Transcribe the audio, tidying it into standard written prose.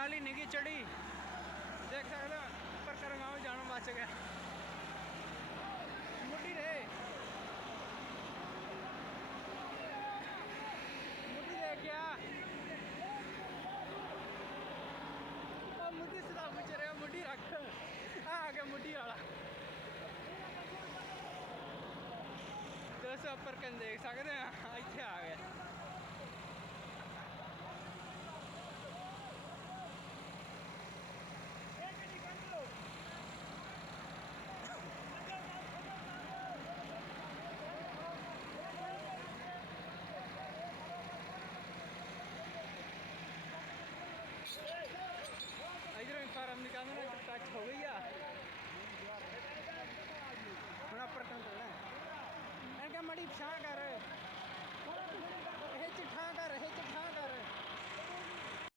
पराली नहीं चढ़ी, देख सकते हो पर करगांव जाना बच गया। मुड्डी रे मुड्डी दे क्या मुड्डी सदा पूछ रहे मुड्डी रख आ गया मुड्डी वाला। दोस्तों ऊपर कन देख सकते हैं इतने आ गए। इधर फार्म निकालना टच हो गई है अपना पर क्या मड़ी छा कर